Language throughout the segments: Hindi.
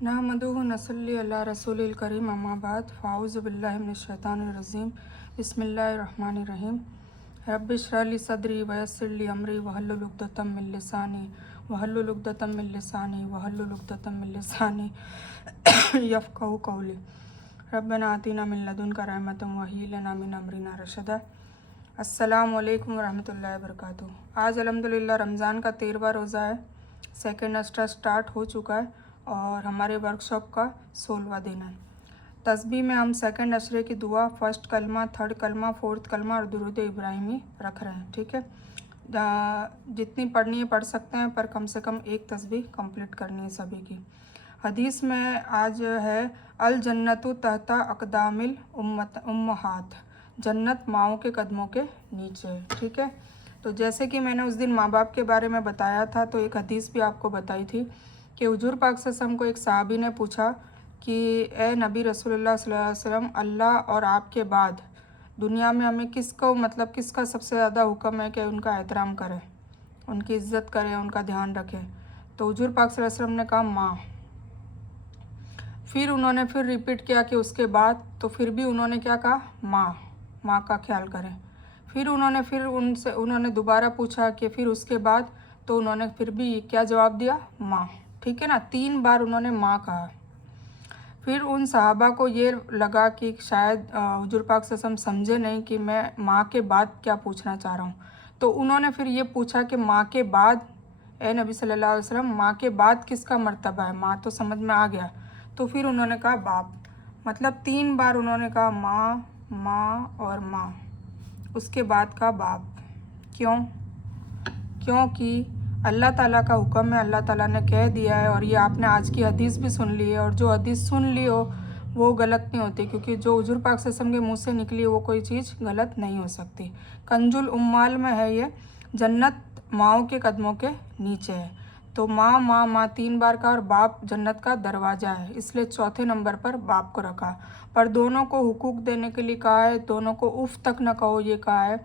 नहमदुहु नसल्ली अला रसूलिल करीम अम्मा बाद फ़ाऊज़ु बिल्लाहि मिनश शैतानिर रजीम बिस्मिल्लाहिर रहमानिर रहीम रब्बि इश्रह ली सदरी वयस्सिर ली अमरी वहल्लुल उक़दतम मिन लिसानी यफ़क़हू क़ौली रब्बना आतिना मिन लदुनका रहमतन व हय्यि लना मिन अमरिना रशदा। अस्सलामु अलैकुम व रहमतुल्लाहि व बरकातुहू। आज अल्हम्दुलिल्लाह रमज़ान का 13वां रोज़ा है। सेकेंड अस्टर स्टार्ट हो चुका है और हमारे वर्कशॉप का 16वां दिन है। तस्बीह में हम सेकेंड अशरे की दुआ, फर्स्ट कलमा, थर्ड कलमा, फोर्थ कलमा और दुरूद इब्राहिमी रख रहे हैं। ठीक है, जितनी पढ़नी है पढ़ सकते हैं, पर कम से कम एक तस्बीह कंप्लीट करनी है सभी की। हदीस में आज है अल जन्नतु तहता अक़दामिल उम्महात, जन्नत माओं के कदमों के नीचे है। ठीक है, तो जैसे कि मैंने उस दिन माँ बाप के बारे में बताया था, तो एक हदीस भी आपको बताई थी कि हुजूर पाक सल्लल्लाहु अलैहि वसल्लम को एक सहाबी ने पूछा कि ए नबी रसूलुल्लाह सल्लल्लाहु अलैहि वसल्लम, अल्लाह और आपके बाद दुनिया में हमें किसका सबसे ज़्यादा हुक्म है कि उनका एहतराम करें, उनकी इज़्ज़त करें, उनका ध्यान रखें। तो हुजूर पाक सल्लल्लाहु अलैहि वसल्लम ने कहा माँ। फिर उन्होंने रिपीट किया कि उसके बाद, तो फिर भी उन्होंने क्या कहा, माँ का ख्याल करें। फिर उन्होंने दोबारा पूछा कि फिर उसके बाद, तो उन्होंने फिर भी क्या जवाब दिया, माँ। ठीक है ना, 3 बार उन्होंने माँ कहा। फिर उन सहाबा को ये लगा कि शायद हुजूर पाक सल्लल्लाहु अलैहि वसल्लम समझे नहीं कि मैं माँ के बाद क्या पूछना चाह रहा हूँ। तो उन्होंने फिर ये पूछा कि माँ के बाद, ए नबी सल्लल्लाहु अलैहि वसल्लम, माँ के बाद किसका मर्तबा है। माँ तो समझ में आ गया, तो फिर उन्होंने कहा बाप। मतलब 3 बार उन्होंने कहा माँ और माँ, उसके बाद का बाप। क्योंकि अल्लाह ताला का हुक्म है, अल्लाह ताला ने कह दिया है। और ये आपने आज की हदीस भी सुन ली है, और जो हदीस सुन ली हो वो गलत नहीं होती, क्योंकि जो हुजूर पाक सल्लल्लाहु अलैहि वसल्लम के मुँह से निकली वो कोई चीज़ गलत नहीं हो सकती। कंजुल उम्माल में है ये, जन्नत माओं के कदमों के नीचे है। तो माँ 3 बार का, और बाप जन्नत का दरवाज़ा है, इसलिए चौथे नंबर पर बाप को रखा। पर दोनों को हुकूक देने के लिए कहा है, दोनों को उफ़ तक न कहो ये कहा है।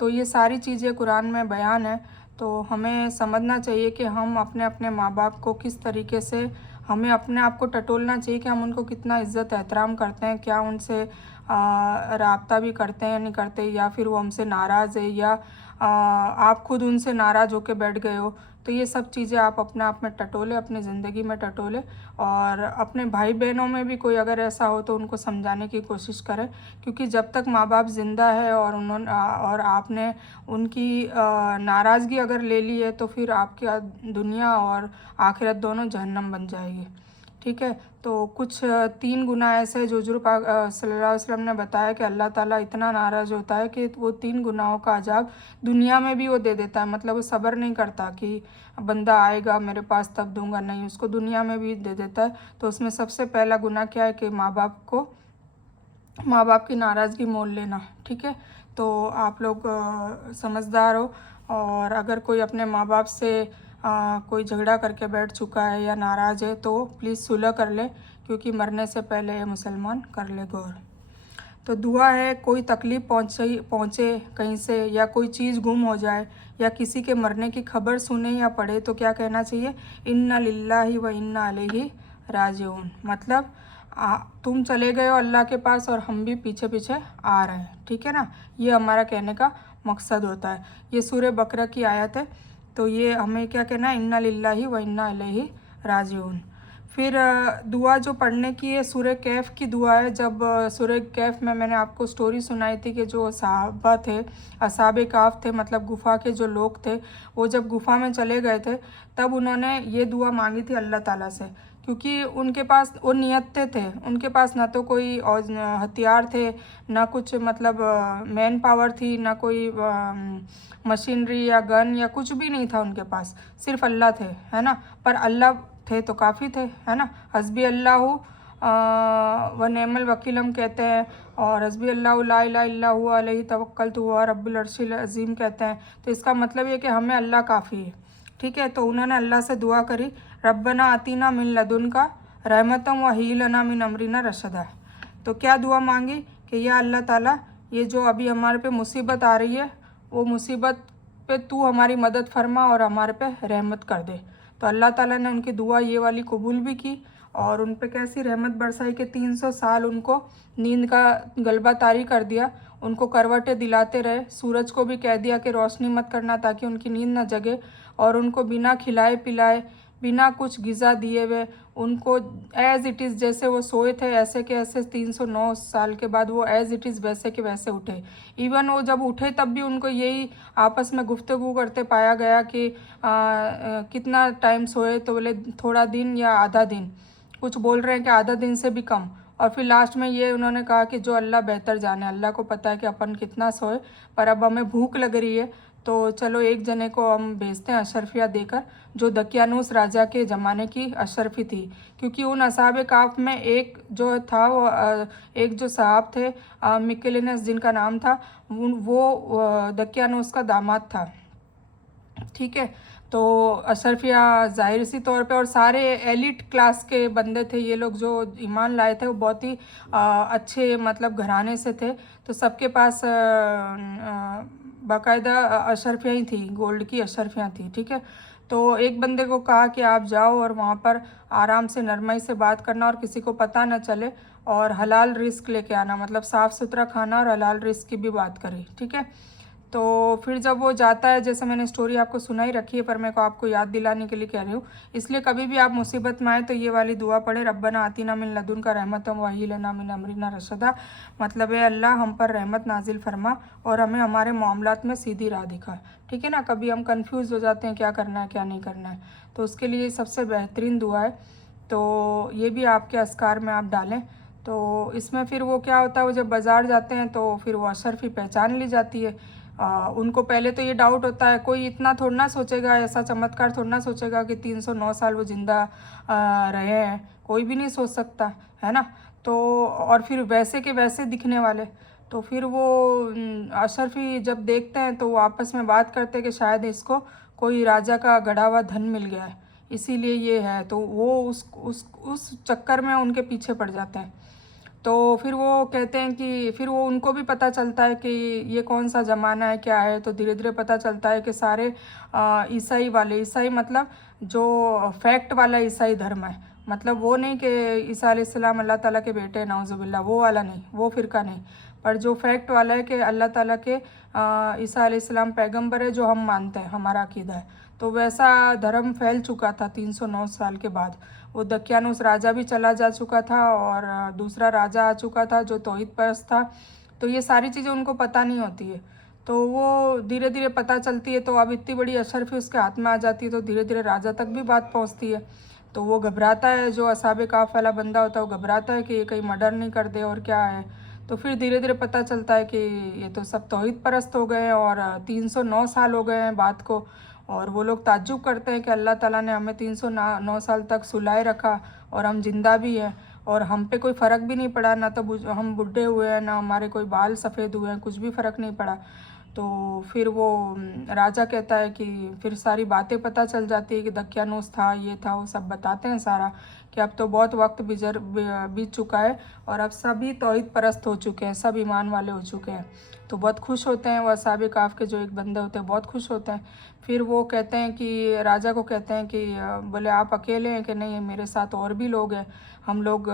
तो ये सारी चीज़ें कुरान में बयान है। तो हमें समझना चाहिए कि हम अपने माँ बाप को किस तरीके से, हमें अपने आप को टटोलना चाहिए कि हम उनको कितना इज़्ज़त एहतराम करते हैं, क्या उनसे राब्ता भी करते हैं या नहीं करते, या फिर वो हमसे नाराज़ है, या आप खुद उनसे नाराज़ होकर बैठ गए हो। तो ये सब चीज़ें आप अपने आप में टटोले, अपनी ज़िंदगी में टटोले, और अपने भाई बहनों में भी कोई अगर ऐसा हो तो उनको समझाने की कोशिश करें। क्योंकि जब तक माँ बाप ज़िंदा है और आपने उनकी नाराज़गी अगर ले ली है, तो फिर आपकी दुनिया और आखिरत दोनों जहन्नम बन जाएगी। ठीक है, तो कुछ 3 गुनाह ऐसे जो हुजूर पाक सल्लल्लाहु अलैहि वसल्लम ने बताया कि अल्लाह ताला इतना नाराज़ होता है कि वो 3 गुनाहों का अजाब दुनिया में भी वो दे देता है। मतलब वो सब्र नहीं करता कि बंदा आएगा मेरे पास तब दूंगा, नहीं, उसको दुनिया में भी दे देता है। तो उसमें सबसे पहला गुनाह क्या है कि माँ बाप की नाराज़गी मोल लेना। ठीक है, तो आप लोग समझदार हो, और अगर कोई अपने माँ बाप से कोई झगड़ा करके बैठ चुका है या नाराज़ है, तो प्लीज़ सुलह कर ले, क्योंकि मरने से पहले ये मुसलमान कर ले गौर। तो दुआ है, कोई तकलीफ़ पहुँचे कहीं से, या कोई चीज़ गुम हो जाए, या किसी के मरने की खबर सुने या पढ़े, तो क्या कहना चाहिए, इन्ना लिल्लाहि व इन्ना अलैहि राजिऊन। मतलब तुम चले गए हो अल्लाह के पास, और हम भी पीछे पीछे आ रहे हैं। ठीक है ना, ये हमारा कहने का मकसद होता है। ये सूरह बकरा की आयत है। तो ये हमें क्या कहना है, इन्ना लिल्लाहि व इन्ना अलैहि राजिऊन। फिर दुआ जो पढ़ने की है, सूरह कैफ़ की दुआ है। जब सूरह कैफ़ में मैंने आपको स्टोरी सुनाई थी कि जो सहाबा थे, असहाबे काफ थे, मतलब गुफ़ा के जो लोग थे, वो जब गुफ़ा में चले गए थे, तब उन्होंने ये दुआ मांगी थी अल्लाह ताला से। क्योंकि उनके पास वो नियत्ते थे, उनके पास ना तो कोई और हथियार थे, ना कुछ मतलब मैन पावर थी, ना कोई मशीनरी या गन या कुछ भी नहीं था उनके पास, सिर्फ अल्लाह थे, है ना। पर अल्लाह थे तो काफ़ी थे, है ना। हस्बी अल्लाह व नेमल वकील हम कहते हैं, और हस्बी अल्लाह ला इलाहा इल्ला हुवा अलैहि तवक्कलतु हुवा रब्बुल अर्शिल अज़ीम कहते हैं। तो इसका मतलब ये कि हमें अल्लाह काफ़ी है। ठीक है, तो उन्होंने अल्लाह से दुआ करी, रब्बना आतीना मिन लदुनका रहमतम व हय्यि लना मिन अमरिना रशदा। तो क्या दुआ मांगी कि या अल्लाह ताला, ये जो अभी हमारे पे मुसीबत आ रही है, वो मुसीबत पे तू हमारी मदद फरमा और हमारे पे रहमत कर दे। तो अल्लाह ताला ने उनकी दुआ ये वाली कबूल भी की, और उन पे कैसी रहमत बरसाई के 300 साल उनको नींद का गलबा तारी कर दिया, उनको करवटें दिलाते रहे, सूरज को भी कह दिया कि रोशनी मत करना ताकि उनकी नींद न जगे, और उनको बिना खिलाए पिलाए, बिना कुछ ग़िज़ा दिए हुए उनको एज़ इट इज़ जैसे वो सोए थे ऐसे के ऐसे 309 साल के बाद वो एज़ इट इज़ वैसे के वैसे उठे। इवन वो जब उठे तब भी उनको यही आपस में गुफ्तगू करते पाया गया कि कितना टाइम सोए, तो बोले थोड़ा दिन या आधा दिन, कुछ बोल रहे हैं कि आधा दिन से भी कम। और फिर लास्ट में ये उन्होंने कहा कि जो अल्लाह बेहतर जाने, अल्लाह को पता है कि अपन कितना सोए, पर अब हमें भूख लग रही है तो चलो एक जने को हम भेजते हैं अशरफिया देकर, जो दकियानूस राजा के ज़माने की अशरफी थी, क्योंकि उन असहाब काफ में एक जो था वो एक जो साहब थे मिकेलिनस जिनका नाम था, वो दकियानूस का दामाद था। ठीक है, तो अशरफिया ज़ाहिर सी तौर पे, और सारे एलिट क्लास के बंदे थे ये लोग जो ईमान लाए थे, वो बहुत ही अच्छे मतलब घराने से थे, तो सबके पास बाकायदा अशरफियाँ ही थी, गोल्ड की अशरफियाँ थी। ठीक है, तो एक बंदे को कहा कि आप जाओ और वहाँ पर आराम से नरमाई से बात करना और किसी को पता न चले, और हलाल रिस्क लेके आना, मतलब साफ़ सुथरा खाना और हलाल रिस्क की भी बात करी। ठीक है, तो फिर जब वो जाता है, जैसे मैंने स्टोरी आपको सुना ही रखी है पर मैं को आपको याद दिलाने के लिए कह रही हूँ, इसलिए कभी भी आप मुसीबत में आए तो ये वाली दुआ पढ़े, रब्बना आतिना मिन लदुनका रहमतम व हय्यि लना मिन अमरिना रशदा, मतलब है अल्लाह हम पर रहमत नाजिल फरमा और हमें हमारे मामलात में सीधी राह दिखा। ठीक है ना, कभी हम कंफ्यूज हो जाते हैं क्या करना है क्या नहीं करना है, तो उसके लिए सबसे बेहतरीन दुआ है, तो ये भी आपके अस्कार में आप डालें। तो इसमें फिर वो क्या होता है, वो जब बाज़ार जाते हैं तो फिर वो अशरफी पहचान ली जाती है। उनको पहले तो ये डाउट होता है, कोई इतना थोड़ा ना सोचेगा, ऐसा चमत्कार थोड़ा ना सोचेगा कि 309 साल वो ज़िंदा रहे हैं, कोई भी नहीं सोच सकता है ना। तो और फिर वैसे के वैसे दिखने वाले, तो फिर वो अशरफी जब देखते हैं तो वो आपस में बात करते हैं कि शायद इसको कोई राजा का गड़ा हुआ धन मिल गया है, इसीलिए ये है, तो वो उस चक्कर में उनके पीछे पड़ जाते हैं। तो फिर वो कहते हैं कि फिर वो उनको भी पता चलता है कि ये कौन सा ज़माना है क्या है, तो धीरे धीरे पता चलता है कि सारे ईसाई वाले, ईसाई मतलब जो फैक्ट वाला ईसाई धर्म है, मतलब वो नहीं कि ईसा अलैहिस्सलाम अल्लाह ताला के बेटे हैं नाउज़ुबिल्लाह, वो वाला नहीं, वो फ़िरका नहीं, पर जो फैक्ट वाला है कि अल्लाह ताला के ईसा अलैहिस्सलाम पैगंबर है जो हम मानते हैं, हमारा अकीदा है, तो वैसा धर्म फैल चुका था 309 साल के बाद। वो दकियानूस राजा भी चला जा चुका था और दूसरा राजा आ चुका था जो तौहीद परस्त था, तो ये सारी चीज़ें उनको पता नहीं होती है, तो वो धीरे धीरे पता चलती है, तो अब इतनी बड़ी अशरफी उसके हाथ में आ जाती है, तो धीरे धीरे राजा तक भी बात पहुंचती है, तो वो घबराता है, जो असहाबे काफ वाला बंदा होता है वो घबराता है कि ये कहीं मर्डर नहीं कर दे और क्या है, तो फिर धीरे धीरे पता चलता है कि ये तो सब तौहीद परस्त हो गए हैं और 309 साल हो गए हैं बात को, और वो लोग ताज्जुब करते हैं कि अल्लाह ताला ने हमें 309 साल तक सुलाए रखा और हम जिंदा भी हैं और हम पे कोई फ़र्क भी नहीं पड़ा, ना तो हम बुढ़े हुए हैं, ना हमारे कोई बाल सफ़ेद हुए हैं, कुछ भी फ़र्क नहीं पड़ा। तो फिर वो राजा कहता है कि फिर सारी बातें पता चल जाती है कि दकियानूस था, ये था, वो सब बताते हैं सारा, कि अब तो बहुत वक्त बीत चुका है और अब सभी तौहीद परस्त हो चुके हैं, सब ईमान वाले हो चुके हैं, तो बहुत खुश होते हैं वो असहाबे काफ के जो एक बंदे होते हैं, बहुत खुश होते हैं। फिर वो कहते हैं कि राजा को कहते हैं कि बोले आप अकेले हैं कि नहीं, मेरे साथ और भी लोग हैं, हम लोग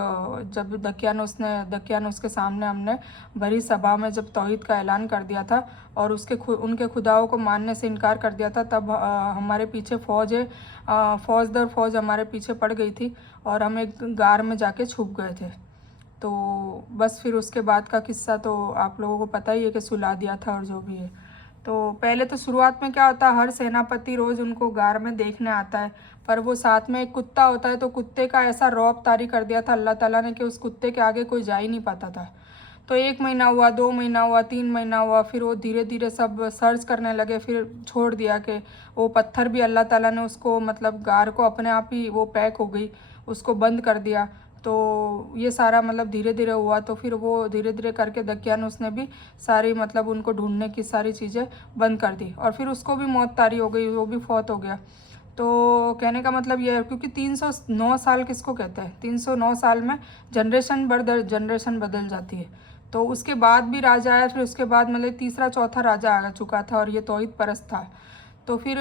जब दकियानूस के सामने हमने बड़ी सभा में जब तौहीद का ऐलान कर दिया था और उनके खुदाओं को मानने से इनकार कर दिया था, तब हमारे पीछे फ़ौज फ़ौज दर फ़ौज हमारे पीछे पड़ गई थी और हम एक गार में जाके छुप गए थे। तो बस फिर उसके बाद का किस्सा तो आप लोगों को पता ही है कि सुला दिया था और जो भी है। तो पहले तो शुरुआत में क्या होता है, हर सेनापति रोज़ उनको गार में देखने आता है, पर वो साथ में एक कुत्ता होता है, तो कुत्ते का ऐसा रौब तारी कर दिया था अल्लाह ताला ने कि उस कुत्ते के आगे कोई जा ही नहीं पाता था। तो 1 महीना हुआ, 2 महीना हुआ, 3 महीना हुआ, फिर वो धीरे धीरे सब सर्च करने लगे, फिर छोड़ दिया कि वो पत्थर भी अल्लाह ताला ने उसको मतलब गार को अपने आप ही वो पैक हो गई, उसको बंद कर दिया। तो ये सारा मतलब धीरे धीरे हुआ, तो फिर वो धीरे धीरे करके दकियानूस ने भी सारी मतलब उनको ढूंढने की सारी चीज़ें बंद कर दी और फिर उसको भी मौत तारी हो गई, वो भी फौत हो गया। तो कहने का मतलब ये है, क्योंकि 309 साल किसको कहते हैं, 309 साल में जनरेशन बदल जाती है, तो उसके बाद भी राजा आया, फिर उसके बाद मतलब तीसरा चौथा राजा आ चुका था और ये तौहीद परस्त था। तो फिर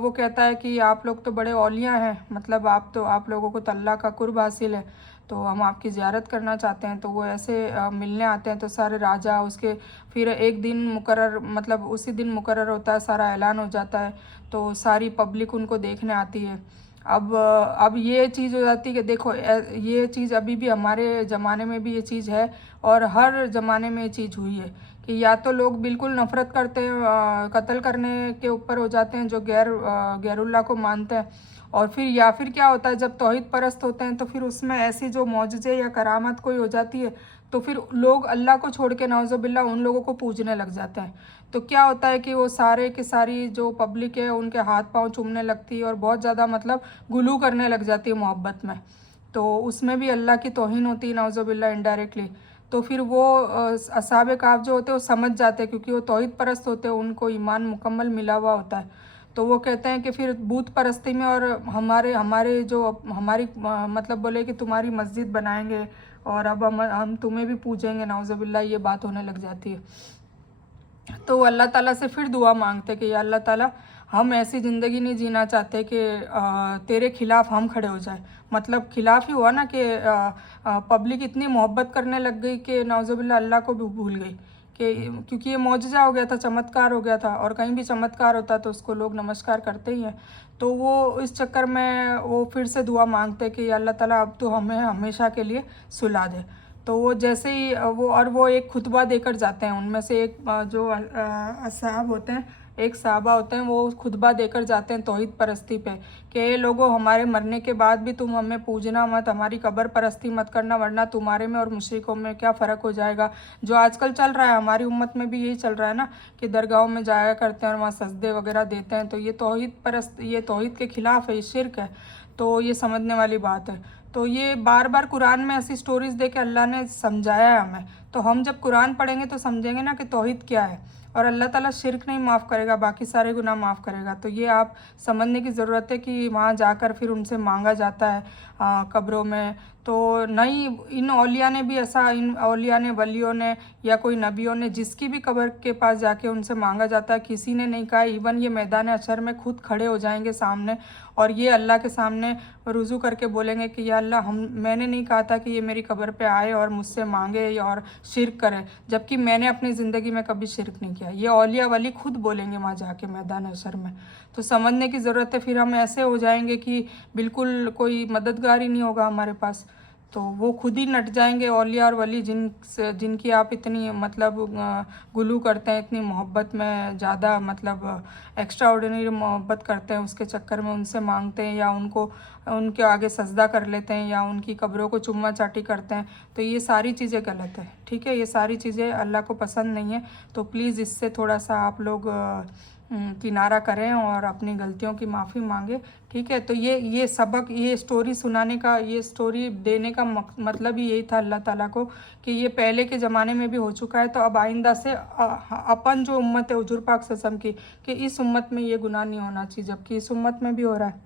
वो कहता है कि आप लोग तो बड़े औलिया हैं, मतलब आप लोगों को तो अल्लाह का कुर्ब हासिल है, तो हम आपकी ज़ियारत करना चाहते हैं। तो वो ऐसे मिलने आते हैं, तो सारे राजा उसके फिर एक दिन मुकर्रर, मतलब उसी दिन मुकर्रर होता है, सारा ऐलान हो जाता है, तो सारी पब्लिक उनको देखने आती है। अब ये चीज़ हो जाती है कि देखो ये चीज़ अभी भी हमारे ज़माने में भी ये चीज़ है, और हर ज़माने में ये चीज़ हुई है कि या तो लोग बिल्कुल नफ़रत करते हैं, कत्ल करने के ऊपर हो जाते हैं जो गैरुल्लाह को मानते हैं, और फिर या फिर क्या होता है जब तौहीद परस्त होते हैं तो फिर उसमें ऐसी जो मौजज़े या करामत कोई हो जाती है तो फिर लोग अल्लाह को छोड़ के नाउज़ुबिल्लाह उन लोगों को पूजने लग जाते हैं। तो क्या होता है कि वो सारे की सारी जो पब्लिक है उनके हाथ पांव चूमने लगती है और बहुत ज़्यादा मतलब गुलू करने लग जाती है मोहब्बत में, तो उसमें भी अल्लाह की तौहीन होती है नाउज़ुबिल्लाह इनडायरेक्टली। तो फिर वो असहाबे काफ जो होते हैं वो समझ जाते हैं, क्योंकि वो तौहीद परस्त होते हैं, उनको ईमान मुकम्मल मिला हुआ होता है। तो वो कहते हैं कि फिर बूत परस्ती में और हमारे हमारे जो हमारी मतलब बोले कि तुम्हारी मस्जिद बनाएंगे और अब हम तुम्हें भी पूजेंगे, नाउज़ुबिल्लाह ये बात होने लग जाती है। तो वो अल्लाह ताला से फिर दुआ मांगते कि या अल्लाह ताला हम ऐसी ज़िंदगी नहीं जीना चाहते कि तेरे खिलाफ़ हम खड़े हो जाए। मतलब खिलाफ ही हुआ ना कि पब्लिक इतनी मोहब्बत करने लग गई कि नाउज़ुबिल्लाह अल्लाह को भी भूल गई, कि क्योंकि ये मौजज़ा हो गया था, चमत्कार हो गया था, और कहीं भी चमत्कार होता तो उसको लोग नमस्कार करते ही हैं। तो वो इस चक्कर में वो फिर से दुआ मांगते कि या अल्लाह ताला अब तो हमें हमेशा के लिए सुला दे। तो वो जैसे ही वो एक खुतबा देकर जाते हैं, उनमें से एक जो असहाब होते हैं, एक साहबा होते हैं, वो खुतबा देकर जाते हैं तौहीद परस्ती पे कि ये लोगों हमारे मरने के बाद भी तुम हमें पूजना मत, हमारी कब्र परस्ती मत करना, वरना तुम्हारे में और मुशरिकों में क्या फ़र्क हो जाएगा। जो आजकल चल रहा है हमारी उम्मत में भी यही चल रहा है ना कि दरगाहों में जाया करते हैं और वहाँ सजदे वगैरह देते हैं, तो ये तौहीद के ख़िलाफ़ है, ये शिरक है। तो ये समझने वाली बात है। तो ये बार बार कुरान में ऐसी स्टोरीज़ दे के अल्लाह ने समझाया है हमें। तो हम जब कुरान पढ़ेंगे तो समझेंगे ना कि तौहीद क्या है, और अल्लाह ताला शिरक नहीं माफ़ करेगा, बाकी सारे गुनाह माफ़ करेगा। तो ये आप समझने की ज़रूरत है कि वहाँ जाकर फिर उनसे मांगा जाता है कब्रों में। तो नहीं, इन औलिया ने भी ऐसा, इन औलिया ने, वलियों ने या कोई नबियों ने जिसकी भी कब्र के पास जाके उनसे मांगा जाता है, किसी ने नहीं कहा। इवन ये मैदान अशर में खुद खड़े हो जाएंगे सामने और ये अल्लाह के सामने रुजू करके बोलेंगे कि या अल्लाह मैंने नहीं कहा था कि ये मेरी कब्र पे आए और मुझसे मांगे और शिरक करे, जबकि मैंने अपनी ज़िंदगी में कभी शिरक नहीं किया। ये औलिया वली खुद बोलेंगे वहाँ जाके मैदान अशर में। तो समझने की ज़रूरत है, फिर हम ऐसे हो जाएंगे कि बिल्कुल कोई मददगार ही नहीं होगा हमारे पास। तो वो खुद ही नट जाएंगे औलिया और वली जिनकी आप इतनी मतलब गुलू करते हैं, इतनी मोहब्बत में ज़्यादा मतलब एक्स्ट्रा ऑर्डिनरी मोहब्बत करते हैं, उसके चक्कर में उनसे मांगते हैं या उनको उनके आगे सजदा कर लेते हैं या उनकी कब्रों को चुम्मा चाटी करते हैं। तो ये सारी चीज़ें गलत है, ठीक है, ये सारी चीज़ें अल्लाह को पसंद नहीं है। तो प्लीज़ इससे थोड़ा सा आप लोग किनारा करें और अपनी गलतियों की माफ़ी मांगे, ठीक है। तो ये सबक, ये स्टोरी सुनाने का, ये स्टोरी देने का मतलब ही यही था अल्लाह ताला को कि ये पहले के ज़माने में भी हो चुका है, तो अब आइंदा से अपन जो उम्मत है हुजूर पाक सल्लल्लाहु अलैहि वसल्लम की, कि इस उम्मत में ये गुनाह नहीं होना चाहिए, जबकि इस उम्मत में भी हो रहा है,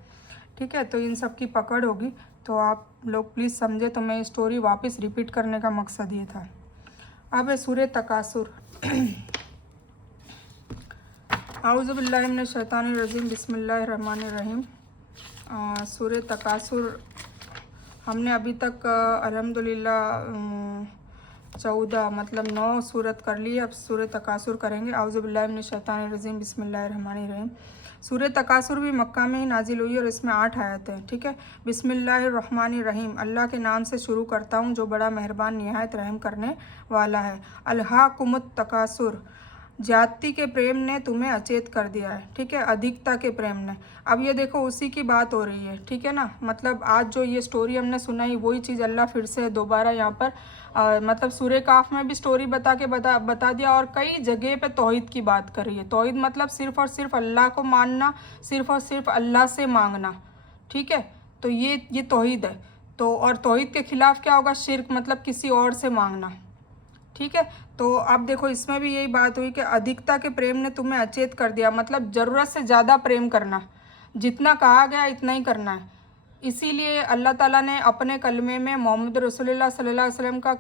ठीक है। तो इन सब की पकड़ होगी, तो आप लोग प्लीज़ समझे। तो मैं स्टोरी वापस रिपीट करने का मकसद ये था। अब है सूरह तकासुर। आउज़ुबिल्लाहि मिनश शैतानिर रजीम, बिस्मिल्लाहिर रहमानिर रहीम। सूरह तकासुर हमने अभी तक अल्हम्दुलिल्लाह 14 मतलब 9 सूरत कर ली। अब सूरह तकासुर करेंगे। आउज़ुबिल्लाहि मिनश शैतानिर रजीम, बिस्मिल्लाहिर रहमानिर रहीम। सूरह तकासुर भी मक्का में ही नाजिल हुई और इसमें 8 आयत हैं, ठीक है। बिस्मिल्लाहिर रहमानिर रहीम, अल्लाह के नाम से शुरू करता हूँ जो बड़ा मेहरबान निहायत रहम करने वाला है। अल्हाकुमुत तकासुर, ज्यादती के प्रेम ने तुम्हें अचेत कर दिया है, ठीक है, अधिकता के प्रेम ने। अब ये देखो उसी की बात हो रही है, ठीक है ना। मतलब आज जो ये स्टोरी हमने सुनाई वही चीज़ अल्लाह फिर से दोबारा यहाँ पर मतलब सूरह काफ में भी स्टोरी बता दिया, और कई जगह पे तौहीद की बात कर रही है। तौहीद मतलब सिर्फ़ और सिर्फ अल्लाह को मानना, सिर्फ़ और सिर्फ अल्लाह से मांगना, ठीक है। तो ये तौहीद है। तो और तौहीद के ख़िलाफ़ क्या होगा? शिर्क, मतलब किसी और से मांगना, ठीक है। तो अब देखो इसमें भी यही बात हुई कि अधिकता के प्रेम ने तुम्हें अचेत कर दिया, मतलब ज़रूरत से ज़्यादा प्रेम करना, जितना कहा गया इतना ही करना है। इसीलिए अल्लाह ताला ने अपने कलमे में मोहम्मद रसूलुल्लाह सल्लल्लाहु अलैहि वसल्लम का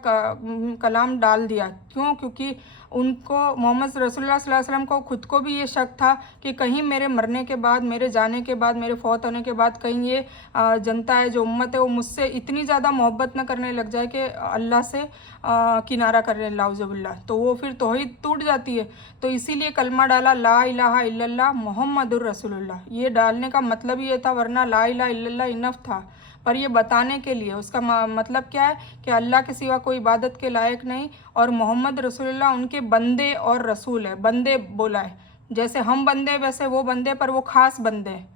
कलाम डाल दिया। क्यों? क्योंकि उनको मोहम्मद रसूलुल्लाह सल्लल्लाहु अलैहि वसल्लम को खुद को भी ये शक था कि कहीं मेरे मरने के बाद, मेरे जाने के बाद, मेरे फौत होने के बाद कहीं ये जनता है, जो उम्मत है, वो मुझसे इतनी ज़्यादा मोहब्बत न करने लग जाए कि अल्लाह से किनारा करने लाउज़ुबिल्लाह, तो वो फिर तौहीद टूट जाती है। तो इसीलिए कलमा डाला ला इलाहा इल्लल्लाह मुहम्मदुर रसूलुल्लाह। ये डालने का मतलब ये था, वरना ला इलाहा इल्लल्लाह इनफ था, पर ये बताने के लिए। उसका मतलब क्या है कि अल्लाह के सिवा कोई इबादत के लायक नहीं और मोहम्मद रसूलुल्लाह उनके बंदे और रसूल है। बंदे बोला है, जैसे हम बंदे वैसे वो बंदे, पर वो ख़ास बंदे हैं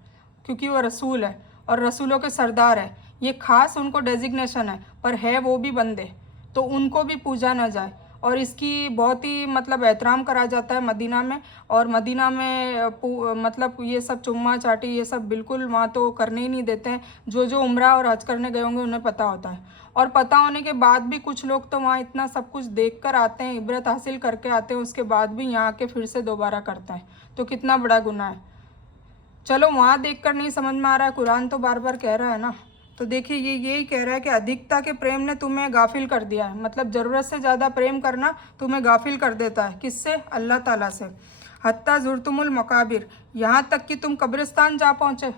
क्योंकि वो रसूल है और रसूलों के सरदार है। ये ख़ास उनको डेजिग्नेशन है, पर है वो भी बंदे, तो उनको भी पूजा ना जाए। और इसकी बहुत ही मतलब एहतराम करा जाता है मदीना में। और मदीना में मतलब ये सब चुम्मा चाटी ये सब बिल्कुल वहाँ तो करने ही नहीं देते हैं। जो उम्रा और हज करने गए होंगे उन्हें पता होता है। और पता होने के बाद भी कुछ लोग तो वहाँ इतना सब कुछ देख कर आते हैं, इबरत हासिल करके आते हैं, उसके बाद भी यहाँ आके फिर से दोबारा करते हैं, तो कितना बड़ा गुनाह है। चलो वहाँ देख कर नहीं समझ में आ रहा है, कुरान तो बार बार कह रहा है ना। तो देखिए ये यही कह रहा है कि अधिकता के प्रेम ने तुम्हें गाफिल कर दिया है। मतलब ज़रूरत से ज़्यादा प्रेम करना तुम्हें गाफिल कर देता है। किससे? अल्लाह ताला से। हत्ता ज़ुरतुमुल मकाबिर, यहाँ तक कि तुम कब्रिस्तान जा पहुँचे।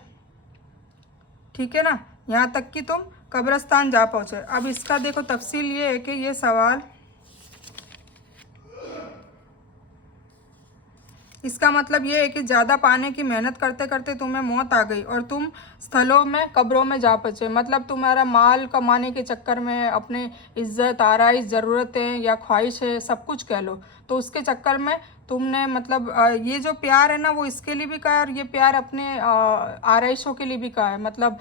ठीक है ना, यहाँ तक कि तुम कब्रिस्तान जा पहुँचे। अब इसका देखो तफसील ये है कि ये सवाल, इसका मतलब ये है कि ज़्यादा पाने की मेहनत करते करते तुम्हें मौत आ गई और तुम स्थलों में, कब्रों में जा पहुँचे। मतलब तुम्हारा माल कमाने के चक्कर में, अपने इज्जत, आराइश, ज़रूरतें या ख्वाहिश है, सब कुछ कह लो, तो उसके चक्कर में तुमने मतलब ये जो प्यार है ना वो इसके लिए भी कहा है और ये प्यार अपने आराइशों के लिए भी कहा है। मतलब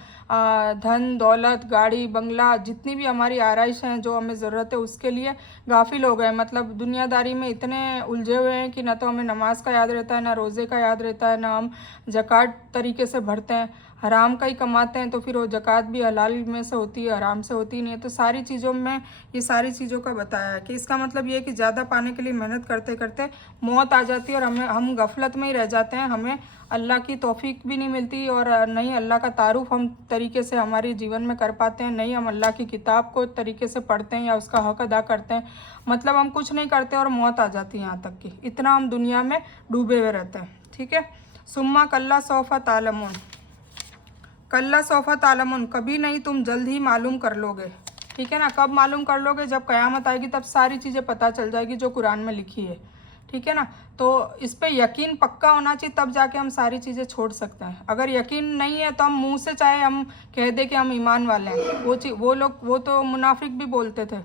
धन दौलत, गाड़ी बंगला, जितनी भी हमारी आराइश हैं, जो हमें ज़रूरत है, उसके लिए गाफिल हो गए। मतलब दुनियादारी में इतने उलझे हुए हैं कि ना तो हमें नमाज का याद रहता है, ना रोज़े का याद रहता है, ना हम ज़कात तरीके से भरते हैं, हराम का ही कमाते हैं। तो फिर वो ज़कात भी हलाल में से होती है, हराम से होती नहीं है। तो सारी चीज़ों में ये सारी चीज़ों का बताया है कि इसका मतलब ये है कि ज़्यादा पाने के लिए मेहनत करते करते मौत आ जाती है और हम गफलत में ही रह जाते हैं। हमें अल्लाह की तौफीक भी नहीं मिलती और नहीं अल्लाह का तारुफ हम तरीके से हमारे जीवन में कर पाते हैं, नहीं हम अल्लाह की किताब को तरीके से पढ़ते हैं या उसका हक अदा करते हैं। मतलब हम कुछ नहीं करते और मौत आ जाती है, यहाँ तक कि इतना हम दुनिया में डूबे हुए रहते हैं। ठीक है। सुम्मा कल्ला सौफा तालमुन, कल्ला सौफा तालमुन, कभी नहीं तुम जल्द ही मालूम कर लोगे। ठीक है ना, कब मालूम कर लोगे? जब क़यामत आएगी तब सारी चीज़ें पता चल जाएगी जो कुरान में लिखी है। ठीक है ना, तो इस पे यकीन पक्का होना चाहिए, तब जाके हम सारी चीज़ें छोड़ सकते हैं। अगर यकीन नहीं है तो हम मुंह से चाहे हम कह दे कि हम ईमान वाले हैं, वो तो मुनाफिक भी बोलते थे।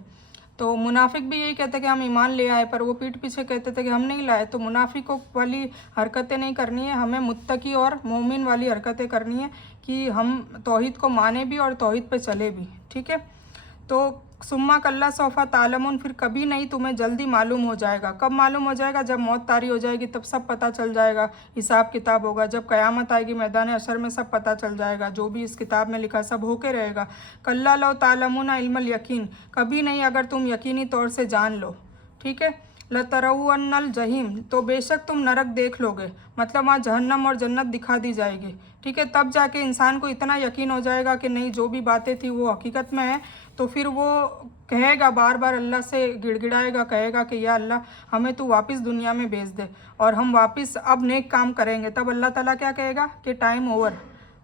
तो मुनाफिक भी यही कहते कि हम ईमान ले आए, पर वो पीठ पीछे कहते थे कि हम नहीं लाए। तो मुनाफिकों वाली हरकतें नहीं करनी है, हमें मुत्तकी और मोमिन वाली हरकतें करनी है कि हम तौहीद को माने भी और तौहीद पे चले भी। ठीक है। तो सुम्मा कल्ला सौफा तालमुन, फिर कभी नहीं तुम्हें जल्दी मालूम हो जाएगा। कब मालूम हो जाएगा? जब मौत तारी हो जाएगी तब सब पता चल जाएगा, हिसाब किताब होगा। जब क़यामत आएगी मैदान हशर में सब पता चल जाएगा, जो भी इस किताब में लिखा सब होके रहेगा। कल्ला लो तालमुना इल्मल यकीन, कभी नहीं अगर तुम यकीनी तौर से जान लो। ठीक है। लतरउन्नल जहीम, तो बेशक तुम नरक देख लोगे। मतलब वहाँ जहन्नम और जन्नत दिखा दी जाएगी। ठीक है, तब जाके इंसान को इतना यकीन हो जाएगा कि नहीं जो भी बातें थी वो हकीकत में है। तो फिर वो कहेगा, बार बार अल्लाह से गिड़गिड़ाएगा, कहेगा कि या अल्लाह हमें तू वापस दुनिया में भेज दे और हम वापस अब नेक काम करेंगे। तब अल्लाह ताला क्या कहेगा कि टाइम ओवर,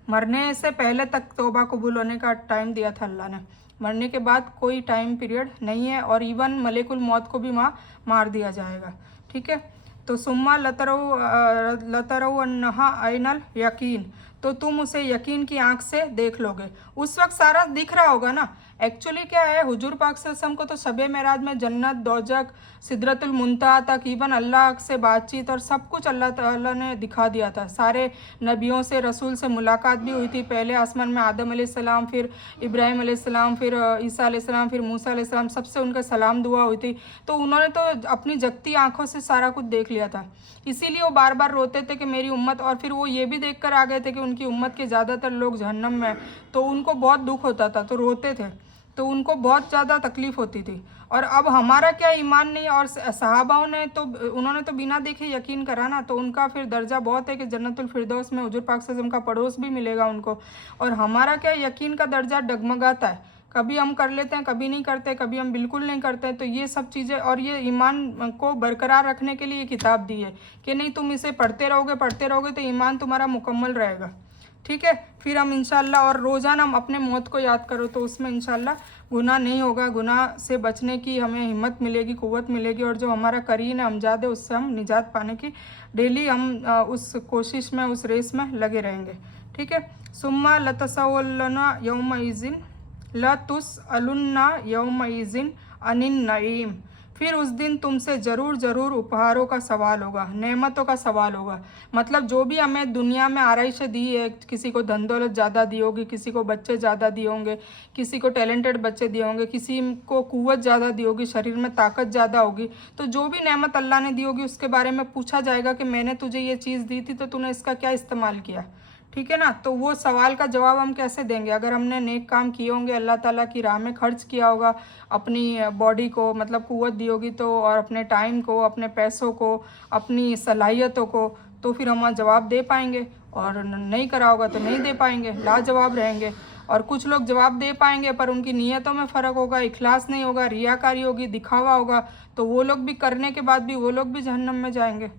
मरने से पहले तक तौबा कबूल होने का टाइम दिया था अल्लाह ने, मरने के बाद कोई टाइम पीरियड नहीं है। और इवन मलेकुल मौत को भी वहाँ मार दिया जाएगा। ठीक है। तो सुम्मा लतरऊ अन्नहा आइनल यकीन, तो तुम उसे यकीन की आंख से देख लोगे। उस वक्त सारा दिख रहा होगा ना। एक्चुअली क्या है, हुजूर पाक सल्लल्लाहु अलैहि वसल्लम को तो शबे मेराज में जन्नत, दोजक, सिदरतुल मुंतहा तक, इवन अल्लाह से बातचीत और सब कुछ अल्लाह ताला ने दिखा दिया था। सारे नबियों से, रसूल से मुलाकात भी हुई थी। पहले आसमान में आदम अलैहिस्सलाम, फिर इब्राहिम अलैहिस्सलाम, फिर ईसा अलैहिस्सलाम, फिर मूसा अलैहिस्सलाम, सबसे उनका सलाम दुआ हुई थी। तो उन्होंने तो अपनी जगती आंखों से सारा कुछ देख लिया था। इसीलिए वो बार बार रोते थे कि मेरी उम्मत, और फिर वो ये भी देख कर आ गए थे कि उनकी उम्मत के ज़्यादातर लोग जहन्नम में, तो उनको बहुत दुख होता था, तो रोते थे, तो उनको बहुत ज़्यादा तकलीफ़ होती थी। और अब हमारा क्या ईमान नहीं, और सहाबाओं ने तो उन्होंने तो बिना देखे यकीन करा ना, तो उनका फिर दर्जा बहुत है कि जन्नतुल फिरदौस में हुजूर पाक सल्लल्लाहु अलैहि वसल्लम का पड़ोस भी मिलेगा उनको। और हमारा क्या, यकीन का दर्जा डगमगाता है, कभी हम कर लेते हैं, कभी नहीं करते, कभी हम बिल्कुल नहीं करते। तो ये सब चीज़ें, और ये ईमान को बरकरार रखने के लिए ये किताब दी है कि नहीं, तुम इसे पढ़ते रहोगे तो ईमान तुम्हारा मुकम्मल रहेगा। ठीक है, फिर हम इंशाल्लाह, और रोज़ाना हम अपने मौत को याद करो तो उसमें इंशाल्लाह गुनाह नहीं होगा। गुनाह से बचने की हमें हिम्मत मिलेगी, क़ुव्वत मिलेगी, और जो हमारा करीन है, अमजाद है, उससे हम निजात पाने की डेली हम उस कोशिश में, उस रेस में लगे रहेंगे। ठीक है, सुम्मा लतसअलुन्ना यौमइज़िन लतुसअलुन्ना यौमइज़िन अनिन नईम। फिर उस दिन तुमसे ज़रूर उपहारों का सवाल होगा, नेमतों का सवाल होगा। मतलब जो भी हमें दुनिया में आराइशें दी है, किसी को धन दौलत ज़्यादा दी होगी, किसी को बच्चे ज़्यादा दिए होंगे, किसी को टैलेंटेड बच्चे दिए होंगे, किसी को क़ुव्वत ज़्यादा दी होगी, शरीर में ताकत ज़्यादा होगी। तो जो भी नेमत अल्लाह ने दी होगी उसके बारे में पूछा जाएगा कि मैंने तुझे ये चीज़ दी थी तो तूने इसका क्या इस्तेमाल किया। ठीक है ना, तो वो सवाल का जवाब हम कैसे देंगे? अगर हमने नेक काम किए होंगे, अल्लाह ताला की राह में खर्च किया होगा, अपनी बॉडी को मतलब क़ुव्वत दी होगी तो, और अपने टाइम को, अपने पैसों को, अपनी सलाहियतों को, तो फिर हम जवाब दे पाएंगे। और नहीं करा होगा तो नहीं दे पाएंगे, लाजवाब रहेंगे। और कुछ लोग जवाब दे पाएंगे पर उनकी नीयतों में फ़र्क होगा, इखलास नहीं होगा, रियाकारी होगी, दिखावा होगा, तो वो लोग भी करने के बाद भी वो लोग भी जहन्नम में जाएंगे।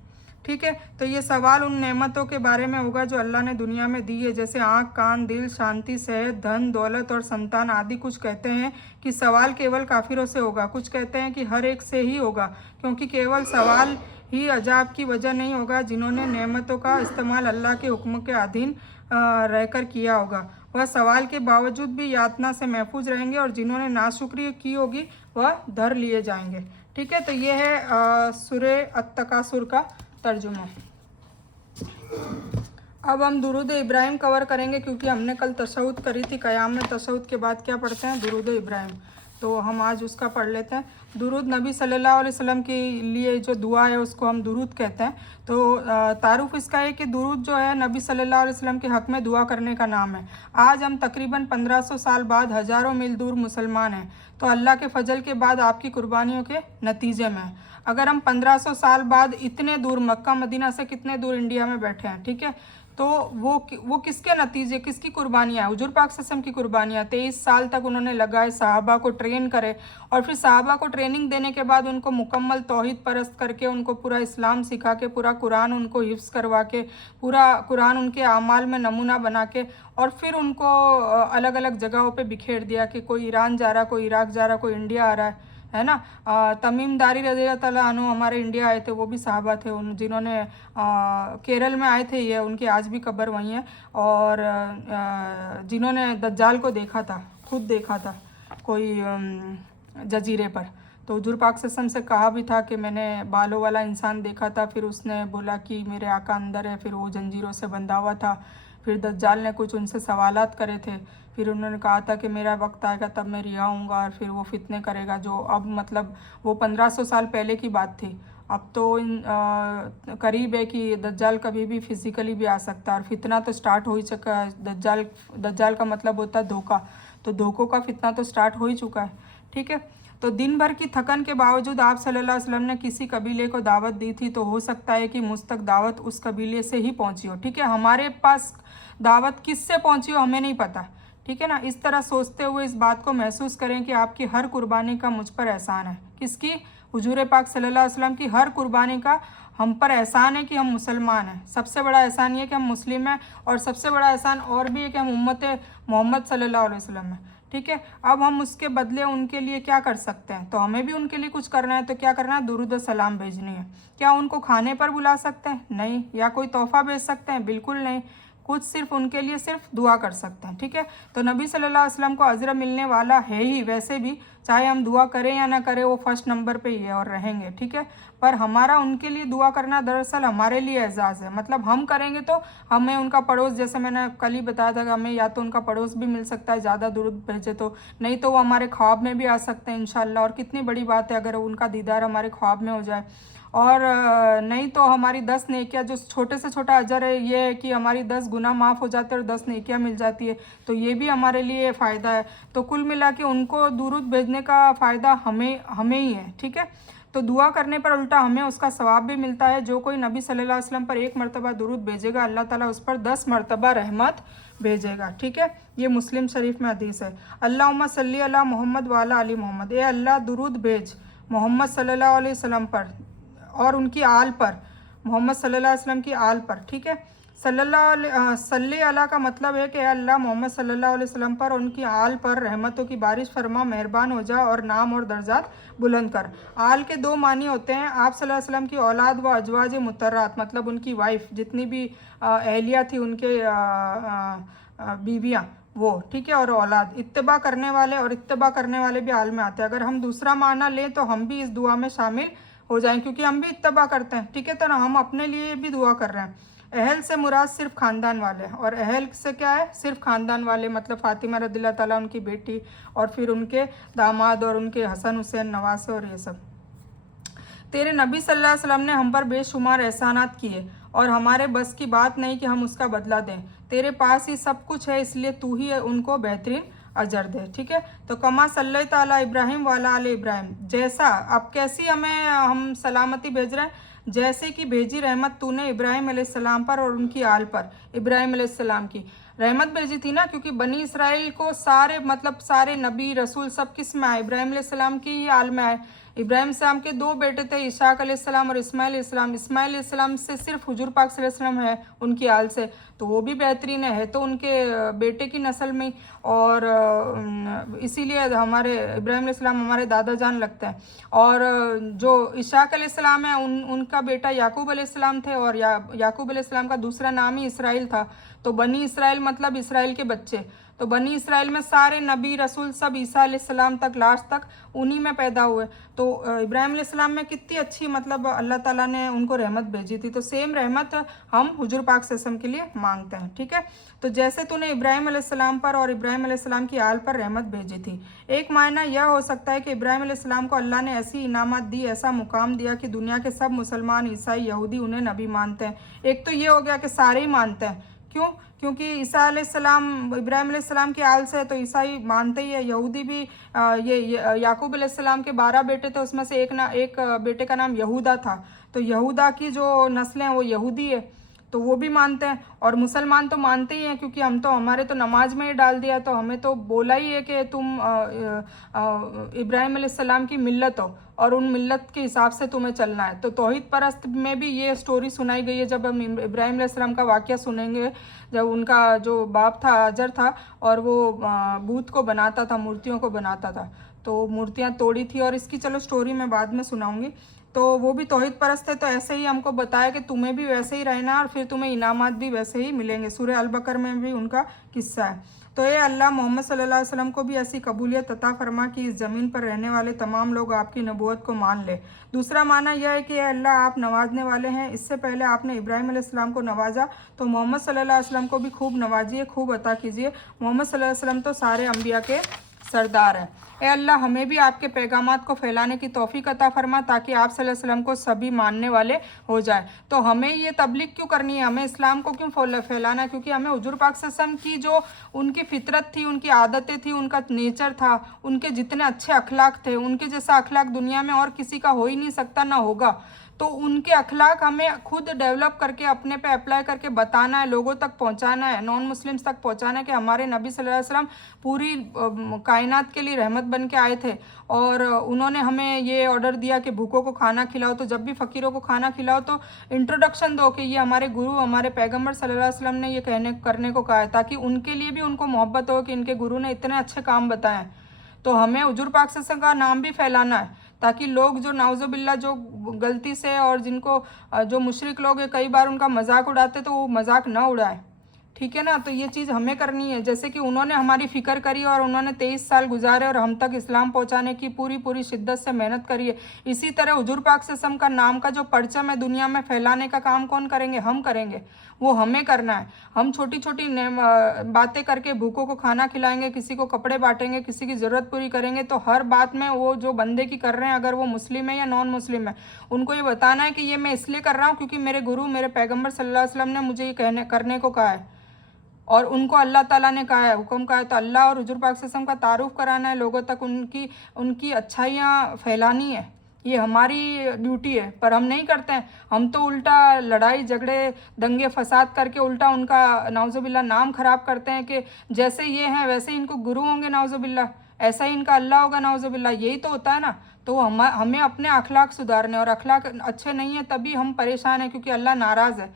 ठीक है, तो ये सवाल उन नेमतों के बारे में होगा जो अल्लाह ने दुनिया में दी है, जैसे आँख, कान, दिल, शांति, सेहत, धन, दौलत और संतान आदि। कुछ कहते हैं कि सवाल केवल काफिरों से होगा, कुछ कहते हैं कि हर एक से ही होगा, क्योंकि केवल सवाल ही अजाब की वजह नहीं होगा। जिन्होंने नेमतों का इस्तेमाल अल्लाह के हुक्म के अधीन रहकर किया होगा, वह सवाल के बावजूद भी यातना से महफूज रहेंगे, और जिन्होंने नाशुक्री की होगी वह धर लिए जाएंगे। ठीक है, तो ये है सूरे अत-तकासुर का तर्जुमा। अब हम दुरूद इब्राहिम कवर करेंगे, क्योंकि हमने कल तशहुद करी थी। क़याम में तशहुद के बाद क्या पढ़ते हैं? दुरूद इब्राहिम। तो हम आज उसका पढ़ लेते हैं। दुरूद नबी सल्लल्लाहु अलैहि वसल्लम के लिए जो दुआ है उसको हम दुरूद कहते हैं। तो तारुफ इसका है कि दुरूद जो है नबी सल्लल्लाहु अलैहि वसल्लम के हक़ में दुआ करने का नाम है। आज हम तकरीबन 1500 साल बाद हज़ारों मील दूर मुसलमान हैं, तो अल्लाह के फजल के बाद आपकी कुर्बानियों के नतीजे में। अगर हम 1500 साल बाद इतने दूर मक्का मदीना से कितने दूर इंडिया में बैठे हैं, ठीक है, तो वो किसके नतीजे, किसकी कुर्बानियाँ? हुजूर पाक सल्लल्लाहु अलैहि वसल्लम की कुर्बानियाँ। 23 साल तक उन्होंने लगाए, सहाबा को ट्रेन करे, और फिर सहाबा को ट्रेनिंग देने के बाद उनको मुकम्मल तौहीद परस्त करके, उनको पूरा इस्लाम सिखा के, पूरा कुरान उनको हिफ्ज़ करवा के, पूरा कुरान उनके आमाल में नमूना बना के, और फिर उनको अलग अलग जगहों पे बिखेर दिया कि कोई ईरान जा रहा, कोई इराक़ जा रहा, कोई इंडिया आ रहा है ना। तमीम दारी रज़ियल्लाहु ताला अन्हु हमारे इंडिया आए थे, वो भी सहाबा थे, उन जिन्होंने केरल में आए थे, ये उनकी आज भी कब्र वहीं है। और जिन्होंने दज्जाल को देखा था, खुद देखा था कोई जजीरे पर, तो हुजूर पाक सल्लल्लाहु अलैहि वसल्लम से कहा भी था कि मैंने बालों वाला इंसान देखा था। फिर उसने बोला कि मेरे आका अंदर है, फिर वो जंजीरों से बंधा हुआ था। फिर दज्जाल ने कुछ उनसे सवालात करे थे, फिर उन्होंने कहा था कि मेरा वक्त आएगा तब मैं रिहा हूँगा, और फिर वो फितने करेगा, जो अब मतलब वो 1500 साल पहले की बात थी। अब तो करीब है कि दज्जाल कभी भी फिज़िकली भी आ सकता है, और फितना तो स्टार्ट हो ही चुका है। दज्जाल का मतलब होता है धोखा, तो धोखों का फितना तो स्टार्ट हो ही चुका है। ठीक है, तो दिन भर की थकन के बावजूद आप सल्लल्लाहु अलैहि वसल्लम ने किसी कबीले को दावत दी थी, तो हो सकता है कि मुझ तक दावत उस कबीले से ही पहुंची हो। ठीक है, हमारे पास दावत किससे पहुंची हो हमें नहीं पता। ठीक है ना, इस तरह सोचते हुए इस बात को महसूस करें कि आपकी हर कुर्बानी का मुझ पर एहसान है। किसकी? हुजूर पाक सल्लल्लाहु अलैहि वसल्लम की हर कुर्बानी का हम पर एहसान है कि हम मुसलमान हैं। सबसे बड़ा एहसान ये कि हम मुस्लिम हैं, और सबसे बड़ा एहसान और भी है कि हम उम्मत मोहम्मद सल्लल्लाहु अलैहि वसल्लम हैं। ठीक है, अब हम उसके बदले उनके लिए क्या कर सकते हैं? तो हमें भी उनके लिए कुछ करना है। तो क्या करना है? दुरूद सलाम भेजनी है। क्या उनको खाने पर बुला सकते हैं? नहीं। या कोई तोहफ़ा भेज सकते हैं? बिल्कुल नहीं। कुछ सिर्फ उनके लिए सिर्फ दुआ कर सकते हैं। ठीक है, तो नबी सल्लल्लाहु अलैहि वसल्लम को अजर मिलने वाला है ही, वैसे भी चाहे हम दुआ करें या ना करें, वो फर्स्ट नंबर पे ही है और रहेंगे। ठीक है, पर हमारा उनके लिए दुआ करना दरअसल हमारे लिए एजाज़ है। मतलब हम करेंगे तो हमें उनका पड़ोस, जैसे मैंने कल ही बताया था कि हमें या तो उनका पड़ोस भी मिल सकता है ज़्यादा दुरूद भेजे तो, नहीं तो वो हमारे ख्वाब में भी आ सकते हैं इंशाल्लाह। और कितनी बड़ी बात है अगर उनका दीदार हमारे ख्वाब में हो जाए। और नहीं तो हमारी 10 नेकियां, जो छोटे से छोटा अजर है ये है कि हमारी 10 गुनाह माफ़ हो जाते हैं और 10 नेकियां मिल जाती है, तो ये भी हमारे लिए फ़ायदा है। तो कुल मिला के उनको दुरूद भेजने का फ़ायदा हमें ही है। ठीक है, तो दुआ करने पर उल्टा हमें उसका सवाब भी मिलता है। जो कोई नबी सल्लल्लाहु अलैहि वसल्लम पर 1 मरतबा दुरूद भेजेगा, अल्लाह ताला उस पर 10 मरतबा रहमत भेजेगा। ठीक है, ये मुस्लिम शरीफ में हदीस है। अल्लाहुम्मा सल्ली अला मोहम्मद वाला अली मोहम्मद, ए अल्लाह दुरूद भेज मोहम्मद सल्लल्लाहु अलैहि वसल्लम पर और उनकी आल पर, मोहम्मद सल्लल्लाहु अलैहि वसल्लम की आल पर। ठीक है, सल्ली अला का मतलब है कि अल्लाह मोहम्मद सल्लल्लाहु अलैहि वसल्लम पर और उनकी आल पर रहमतों की बारिश फरमा, मेहरबान हो जा और नाम और दर्जात बुलंद कर। आल के दो मानी होते हैं, आप सल्लल्लाहु अलैहि वसल्लम की औलाद व अजवाज मुतर्रात, मतलब उनकी वाइफ, जितनी भी अहलिया थी उनके बीवियाँ वो। ठीक है, और औलाद, इत्तबा करने वाले, और इत्तबा करने वाले भी आल में आते हैं। अगर हम दूसरा माना लें तो हम भी इस दुआ में शामिल हो जाएं, क्योंकि हम भी इत्तबा करते हैं। ठीक है, तो हम अपने लिए भी दुआ कर रहे हैं। अहल से मुराद सिर्फ ख़ानदान वाले, और अहल से क्या है, सिर्फ ख़ानदान वाले, मतलब फ़ातिमा रज़ियल्लाहु ताला उनकी बेटी, और फिर उनके दामाद और उनके हसन हुसैन नवासे और ये सब। तेरे नबी सल्लल्लाहु अलैहि वसल्लम ने हम पर बेशुमार एहसानात किए और हमारे बस की बात नहीं कि हम उसका बदला दें। तेरे पास ही सब कुछ है, इसलिए तू ही उनको बेहतरीन अजर दे। ठीक है, तो कमा सल्लल्लाहु ताला इब्राहिम वाला अल इब्राहिम, जैसा अब कैसी हम सलामती भेज रहे हैं, जैसे कि भेजी रहमत तूने इब्राहिम अलैहिस्सलाम पर और उनकी आल पर। इब्राहिम अलैहिस्सलाम की रहमत भेजी थी ना, क्योंकि बनी इसराइल को सारे, मतलब सारे नबी रसूल सब किस में आए, इब्राहिम अलैहिस्सलाम की ही आल में आए। इब्राहिम सलाम के दो बेटे थे, इशाक अलैहिस्सलाम और इस्माइल अलैहिस्सलाम। इस्माइल अलैहिस्सलाम से सिर्फ हुजूर पाक सल्लल्लाहु अलैहि वसल्लम है उनकी आल से, तो वो भी बेहतरीन है तो उनके बेटे की नस्ल में। और इसीलिए हमारे इब्राहिम अलैहिस्सलाम हमारे दादा जान लगते हैं। और जो इशाक अलैहिस्सलाम है उनका बेटा याकूब अलैहिस्सलाम थे, और याकूब अलैहिस्सलाम का दूसरा नाम ही इसराइल था। तो बनी इसराइल मतलब इसराइल के बच्चे। तो बनी इसराइल में सारे नबी रसूल सब ईसा अलैहिस्सलाम तक, लास्ट तक उन्हीं में पैदा हुए। तो इब्राहिम अलैहिस्सलाम में कितनी अच्छी, मतलब अल्लाह ताला ने उनको रहमत भेजी थी। तो सेम रहमत हम हुजूर पाक सल्लल्लाहु अलैहि वसल्लम के लिए मांगते हैं। ठीक है, तो जैसे तूने इब्राहिम अलैहिस्सलाम पर और इब्राहिम अलैहिस्सलाम की आल पर रहमत भेजी थी। एक मायना यह हो सकता है कि इब्राहिम अलैहिस्सलाम को अल्लाह ने ऐसी इनामत दी, ऐसा मुकाम दिया कि दुनिया के सब मुसलमान, ईसाई, यहूदी उन्हें नबी मानते हैं। एक तो ये हो गया कि सारे ही मानते हैं, क्यों, क्योंकि ईसा अलैहिस्सलाम इब्राहिम अलैहिस्सलाम की आल से है, तो ईसाई मानते ही है। यहूदी भी ये याकूब अलैहिस्सलाम के 12 बेटे थे, उसमें से एक बेटे का नाम यहूदा था, तो यहूदा की जो नस्लें हैं वो यहूदी है, तो वो भी मानते हैं। और मुसलमान तो मानते ही हैं, क्योंकि हम तो, हमारे तो नमाज में ही डाल दिया, तो हमें तो बोला ही है कि तुम इब्राहिम अलैहिस्सलाम की मिल्लत हो और उन मिल्लत के हिसाब से तुम्हें चलना है। तो तौहीद परस्त में भी ये स्टोरी सुनाई गई है। जब हम इब्राहिम अलैहिस्सलाम का वाक़या सुनेंगे, जब उनका जो बाप था अजर था और वो बूत को बनाता था, मूर्तियों को बनाता था, तो मूर्तियाँ तोड़ी थी, और इसकी चलो स्टोरी मैं बाद में सुनाऊंगी। तो वो भी तौहीद परस्त है, तो ऐसे ही हमको बताया कि तुम्हें भी वैसे ही रहना और फिर तुम्हें इनामात भी वैसे ही मिलेंगे। सूरह अल बकर में भी उनका किस्सा है। तो ये अल्लाह मोहम्मद सल्लल्लाहु अलैहि वसल्लम को भी ऐसी कबूलियत अता फरमा कि इस ज़मीन पर रहने वाले तमाम लोग आपकी नबूवत को मान ले। दूसरा माना यह है कि अल्लाह आप नवाजने वाले हैं। इससे पहले आपने इब्राहिम अलैहिस्सलाम को नवाजा, तो मोहम्मद सल्लल्लाहु अलैहि वसल्लम को भी खूब नवाजिए, खूब अता कीजिए। मोहम्मद सल्लल्लाहु अलैहि वसल्लम तो सारे अम्बिया के सरदार हैं। ए अल्लाह हमें भी आपके पैगामात को फैलाने की तौफीक अता फरमा, ताकि आप सल्लल्लाहु अलैहि वसल्लम को सभी मानने वाले हो जाए। तो हमें ये तबलीग क्यों करनी है, हमें इस्लाम को क्यों फैलाना है, क्योंकि हमें हुजूर पाक सल्लल्लाहु अलैहि वसल्लम की जो उनकी फितरत थी, उनकी आदतें थी, उनका नेचर था, उनके जितने अच्छे अखलाक थे, उनके जैसा अखलाक दुनिया में और किसी का हो ही नहीं सकता, ना होगा। तो उनके अखलाक हमें खुद डेवलप करके अपने पे अप्लाई करके बताना है, लोगों तक पहुंचाना है, नॉन मुस्लिम्स तक पहुंचाना है कि हमारे नबी सल्लल्लाहु अलैहि वसल्लम पूरी कायनात के लिए रहमत बन के आए थे। और उन्होंने हमें ये ऑर्डर दिया कि भूखों को खाना खिलाओ, तो जब भी फ़कीरों को खाना खिलाओ तो इंट्रोडक्शन दो कि ये हमारे गुरु, हमारे पैगम्बर सल्लल्लाहु अलैहि वसल्लम ने ये करने को कहा है, ताकि उनके लिए भी उनको मोहब्बत हो कि इनके गुरु ने इतने अच्छे काम बताए। तो हमें हुजूर पाक सल्लल्लाहु अलैहि वसल्लम का नाम भी फैलाना है, ताकि लोग जो नाउज़ुबिल्लाह जो गलती से, और जिनको जो मुशरिक लोग हैं कई बार उनका मजाक उड़ाते, तो वो मजाक ना उड़ाए। ठीक है ना, तो ये चीज़ हमें करनी है। जैसे कि उन्होंने हमारी फ़िक्र करी और उन्होंने 23 साल गुजारे और हम तक इस्लाम पहुंचाने की पूरी शिद्दत से मेहनत करी है। इसी तरह हुजूर पाक सल्लल्लाहु अलैहि वसल्लम का नाम का जो परचम है दुनिया में फैलाने का काम कौन करेंगे, हम करेंगे। वो हमें करना है। हम छोटी छोटी बातें करके भूखों को खाना खिलाएंगे, किसी को कपड़े बांटेंगे, किसी की ज़रूरत पूरी करेंगे, तो हर बात में वो जो बंदे की कर रहे हैं, अगर वो मुस्लिम है या नॉन मुस्लिम है, उनको ये बताना है कि ये मैं इसलिए कर रहा हूँ क्योंकि मेरे गुरु, मेरे पैगम्बर सल्लल्लाहु अलैहि वसल्लम ने मुझे ये करने को कहा है, और उनको अल्लाह ताला ने कहा है, हुक्म कहा है। तो अल्लाह और हुजूर पाक सल्लल्लाहु अलैहि वसल्लम का तारुफ कराना है लोगों तक, उनकी अच्छाइयाँ फैलानी है। ये हमारी ड्यूटी है, पर हम नहीं करते हैं। हम तो उल्टा लड़ाई झगड़े दंगे फसाद करके उल्टा उनका नाउजुबिल्ला नाम खराब करते हैं कि जैसे ये हैं वैसे इनको गुरु होंगे नाउजुबिल्ला, ऐसा ही इनका अल्लाह होगा नाउजुबिल्ला। यही तो होता है ना। तो हमें अपने अखलाक सुधारने, और अखलाक अच्छे नहीं है तभी हम परेशान हैं, क्योंकि अल्लाह नाराज़ है।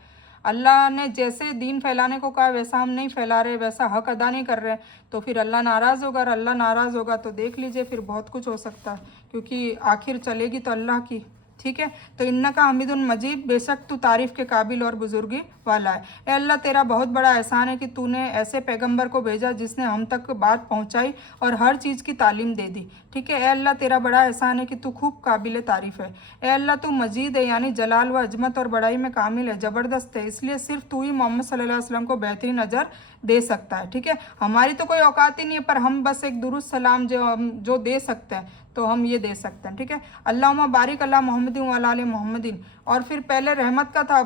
अल्लाह ने जैसे दीन फैलाने को कहा वैसा हम नहीं फैला रहे, वैसा हक अदा नहीं कर रहे, तो फिर अल्लाह नाराज़ होगा। और अल्लाह नाराज़ होगा तो देख लीजिए फिर बहुत कुछ हो सकता है, क्योंकि आखिर चलेगी तो अल्लाह की। ठीक है, तो इन्नका हमीदुन मजीद, बेशक तू तारीफ़ के काबिल और बुजुर्गी वाला है। ए अल्लाह, तेरा बहुत बड़ा एहसान है कि तूने ऐसे पैगंबर को भेजा जिसने हम तक बात पहुंचाई और हर चीज़ की तालीम दे दी। ठीक है, ए अल्लाह, तेरा बड़ा एहसान है कि तू खूब काबिल तारीफ़ है। ए अल्लाह, तू मजीद है, यानी जलाल व अजमत और बड़ाई में कामिल है, ज़बरदस्त है, इसलिए सिर्फ तू ही मोहम्मद सल्लल्लाहु अलैहि वसल्लम को बेहतरीन अजर दे सकता है। ठीक है, हमारी तो कोई औकात ही नहीं है, पर हम बस एक दुरुस्त सलाम जो दे सकते हैं तो हम ये दे सकते हैं। ठीक है, अल्लाहुम्मा बारिक अला मोहम्मदिन व अला आलि मोहम्मदिन। और फिर पहले रहमत का था,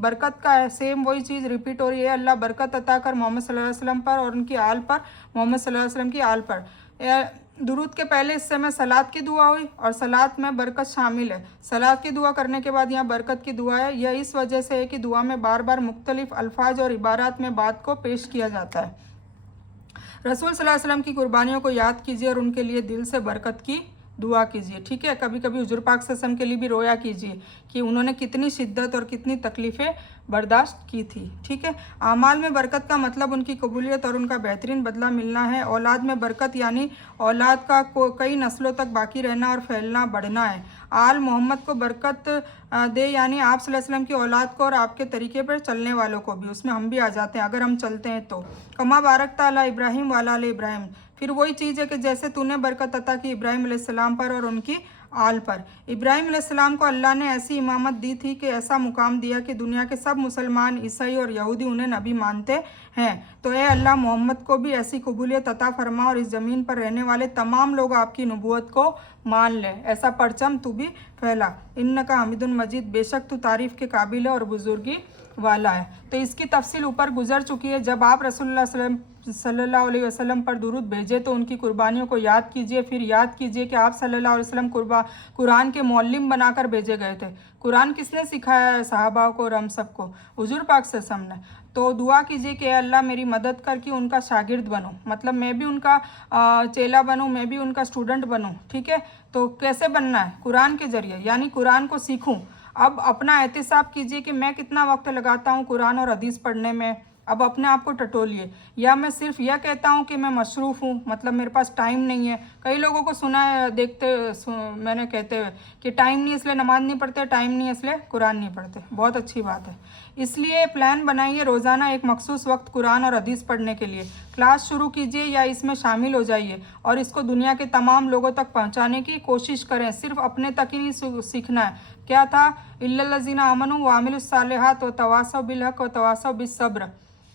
बरकत का है, सेम वही चीज़ रिपीट हो रही है। अल्लाह बरकत अता कर मोहम्मद सल्लल्लाहु अलैहि वसल्लम पर और उनकी आल पर, मोहम्मद सल्लल्लाहु अलैहि वसल्लम की आल पर। दुरूद के पहले हिस्से में सलात की दुआ हुई और सलात में बरकत शामिल है। सलात की दुआ करने के बाद यहाँ बरकत की दुआ है। यह इस वजह से है कि दुआ में बार बार मुख्तलिफ अल्फाज और इबारात में बात को पेश किया जाता है। रसूल सल्लल्लाहु अलैहि वसल्लम की कुर्बानियों को याद कीजिए और उनके लिए दिल से बरकत की दुआ कीजिए। ठीक है, कभी कभी हुजूर पाक सल्लल्लाहु अलैहि वसल्लम के लिए भी रोया कीजिए कि उन्होंने कितनी शिद्दत और कितनी तकलीफ़ें बर्दाश्त की थी। ठीक है, आमाल में बरकत का मतलब उनकी कबूलियत और उनका बेहतरीन बदला मिलना है। औलाद में बरकत यानी औलाद का कई नस्लों तक बाकी रहना और फैलना बढ़ना है। आल मोहम्मद को बरकत दे, यानी आप सल्लल्लाहु अलैहि वसल्लम की औलाद को और आपके तरीके पर चलने वालों को भी, उसमें हम भी आ जाते हैं अगर हम चलते हैं तो। कमा बारक ताला इब्राहिम वाला आले इब्राहिम, फिर वही चीज़ है कि जैसे तूने बरकत अता की इब्राहिम अलैहिस्सलाम पर और उनकी आल पर। इब्राहिम अलैहिस्सलाम को अल्लाह ने ऐसी इमामत दी थी कि ऐसा मुकाम दिया कि दुनिया के सब मुसलमान, ईसाई और यहूदी उन्हें नबी मानते हैं। तो ए अल्लाह, मोहम्मद को भी ऐसी कबूलियत अता फरमा और इस ज़मीन पर रहने वाले तमाम लोग आपकी नबूवत को मान लें, ऐसा परचम तू भी फैला। इन्नका हमीदुन मजीद, बेशक तू तारीफ़ के काबिल है और बुजुर्गी वाला है। तो इसकी तफसील ऊपर गुजर चुकी है। जब आप रसूलुल्लाह सल्लल्लाहु अलैहि वसल्लम पर दुरूद भेजे तो उनकी कुर्बानियों को याद कीजिए। फिर याद कीजिए कि आप सल्लल्लाहु अलैहि वसल्लम कुरान के मौल्लिम बनाकर भेजे गए थे। कुरान किसने सिखाया है सहाबा को और हम सबको? हुजूर पाक सल्लल्लाहु अलैहि वसल्लम ने। तो दुआ कीजिए कि अल्लाह मेरी मदद कर कि उनका शागिर्द बनूं, मतलब मैं भी उनका चेला बनूं, मैं भी उनका स्टूडेंट बनूं। ठीक है, तो कैसे बनना है? कुरान के ज़रिए, यानी कुरान को सीखूं। अब अपना एहतिसाब कीजिए कि मैं कितना वक्त लगाता हूँ कुरान और हदीस पढ़ने में। अब अपने आप को टटोलिए। या मैं सिर्फ यह कहता हूँ कि मैं मशरूफ़ हूँ, मतलब मेरे पास टाइम नहीं है। कई लोगों को सुना है मैंने कहते हुए कि टाइम नहीं इसलिए नमाज नहीं पढ़ते, टाइम नहीं इसलिए कुरान नहीं पढ़ते। बहुत अच्छी बात है। इसलिए प्लान बनाइए रोज़ाना एक मखसूस वक्त कुरान और हदीस पढ़ने के लिए। क्लास शुरू कीजिए या इसमें शामिल हो जाइए और इसको दुनिया के तमाम लोगों तक पहुँचाने की कोशिश करें। सिर्फ अपने तक ही नहीं सीखना है। क्या था? इल्लल्लज़ीना आमनू व अमिलुस्सालिहात व तवासौ बिलहक़ व तवासौ बिस्सब्र,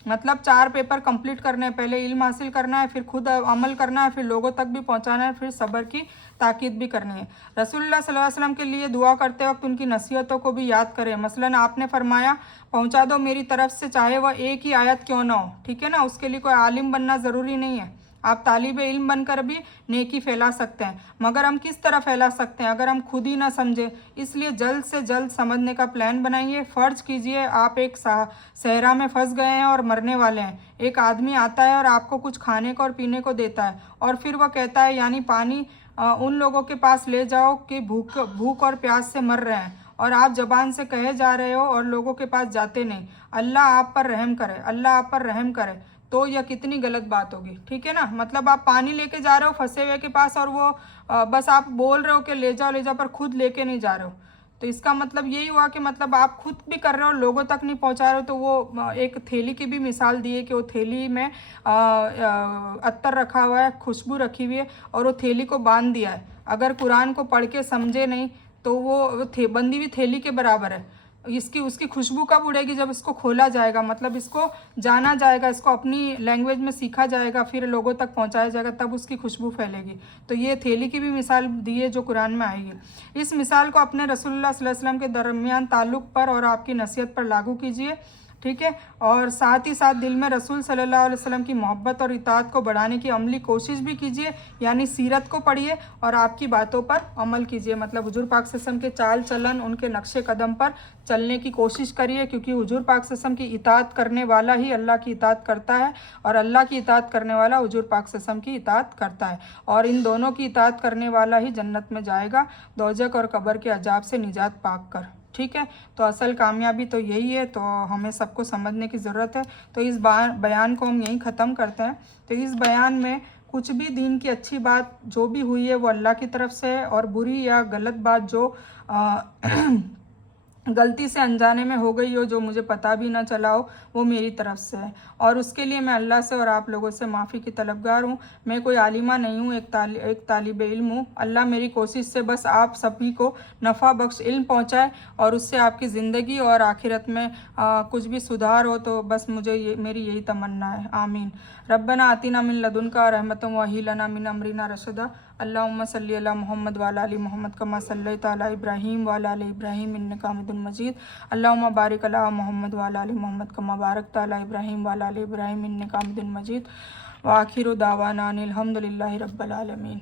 मतलब 4 पेपर कंप्लीट करने हैं। पहले इल्म हासिल करना है, फिर खुद अमल करना है, फिर लोगों तक भी पहुंचाना है, फिर सब्र की ताकीद भी करनी है। रसूलुल्लाह सल्लल्लाहु अलैहि वसल्लम के लिए दुआ करते वक्त उनकी नसीहतों को भी याद करें। मसलन आपने फरमाया पहुंचा दो मेरी तरफ से, चाहे वह एक ही आयत क्यों ना हो। ठीक है ना, उसके लिए कोई आलिम बनना ज़रूरी नहीं है। आप तालिब इल्म बनकर भी नेकी फैला सकते हैं, मगर हम किस तरह फैला सकते हैं अगर हम खुद ही ना समझे। इसलिए जल्द से जल्द समझने का प्लान बनाइए। फ़र्ज़ कीजिए आप एक सहरा में फंस गए हैं और मरने वाले हैं। एक आदमी आता है और आपको कुछ खाने को और पीने को देता है और फिर वह कहता है, यानी पानी उन लोगों के पास ले जाओ कि भूख और प्यास से मर रहे हैं, और आप ज़बान से कहे जा रहे हो और लोगों के पास जाते नहीं। अल्लाह आप पर रहम करे, अल्लाह आप पर रहम करे। तो यह कितनी गलत बात होगी। ठीक है ना, मतलब आप पानी लेके जा रहे हो फंसे हुए के पास और वो बस आप बोल रहे हो कि ले जाओ, पर खुद लेके नहीं जा रहे हो। तो इसका मतलब यही हुआ कि मतलब आप खुद भी कर रहे हो, लोगों तक नहीं पहुंचा रहे हो। तो वो एक थैली की भी मिसाल दी है कि वो थैली में अत्तर रखा हुआ है, खुशबू रखी हुई है और वो थैली को बांध दिया है। अगर कुरान को पढ़ के समझे नहीं तो वो बंदी हुई थैली के बराबर है। उसकी खुशबू कब उड़ेगी? जब इसको खोला जाएगा, मतलब इसको जाना जाएगा, इसको अपनी लैंग्वेज में सीखा जाएगा, फिर लोगों तक पहुंचाया जाएगा, तब उसकी खुशबू फैलेगी। तो ये थैली की भी मिसाल दी है जो कुरान में आई है। इस मिसाल को अपने रसूलुल्लाह सल्लल्लाहु अलैहि वसल्लम के दरमियान ताल्लुक़ पर और आपकी नसीहत पर लागू कीजिए। ठीक है। और साथ ही साथ दिल में रसूल सल्लल्लाहु अलैहि वसल्लम की मोहब्बत और इताअत को बढ़ाने की अमली कोशिश भी कीजिए, यानी सीरत को पढ़िए और आपकी बातों पर अमल कीजिए, मतलब हुजूर पाक सल्लल्लाहु अलैहि वसल्लम के चाल चलन, उनके नक्शे कदम पर चलने की कोशिश करिए, क्योंकि हुजूर पाक सल्लल्लाहु अलैहि वसल्लम की इताअत करने वाला ही अल्लाह की इताअत करता है और अल्लाह की इताअत करने वाला हुजूर पाक सल्लल्लाहु अलैहि वसल्लम की इताअत करता है, और इन दोनों की इताअत करने वाला ही जन्नत में जाएगा, दोज़ख और कब्र के अजाब से निजात पाक कर। ठीक है, तो असल कामयाबी तो यही है, तो हमें सबको समझने की ज़रूरत है। तो इस बयान को हम यहीं ख़त्म करते हैं। तो इस बयान में कुछ भी दीन की अच्छी बात जो भी हुई है वो अल्लाह की तरफ से है, और बुरी या गलत बात जो गलती से अनजाने में हो गई हो, जो मुझे पता भी ना चला हो, वो मेरी तरफ से है, और उसके लिए मैं अल्लाह से और आप लोगों से माफ़ी की तलबगार हूँ। मैं कोई आलिमा नहीं हूँ, एक तालिब इल्म हूँ। अल्लाह मेरी कोशिश से बस आप सभी को नफ़ा बख्श इल्म पहुँचाए और उससे आपकी ज़िंदगी और आखिरत में कुछ भी सुधार हो, तो बस मुझे मेरी यही तमन्ना है। आमीन। रब्बना आतिना मिन लदुनका रहमतम व हय्यि लना मिन अमरिना रशदा। अल्लाहुम्मा सल्लि अला मुहम्मद व अला आलि मुहम्मद कमा सल्लैता अला इब्राहीम व अला आलि इब्राहीम इन्नका हमीदुम मजीद। अल्लाहुम्मा बारिक अला मुहम्मद व अला आलि मुहम्मद कमा बारकता अला इब्राहीम व अला आलि इब्राहीम इन्नका हमीदुम मजीद। व आखिरु दावाना अनिल हम्दुलिल्लाहि रब्बिल आलमीन।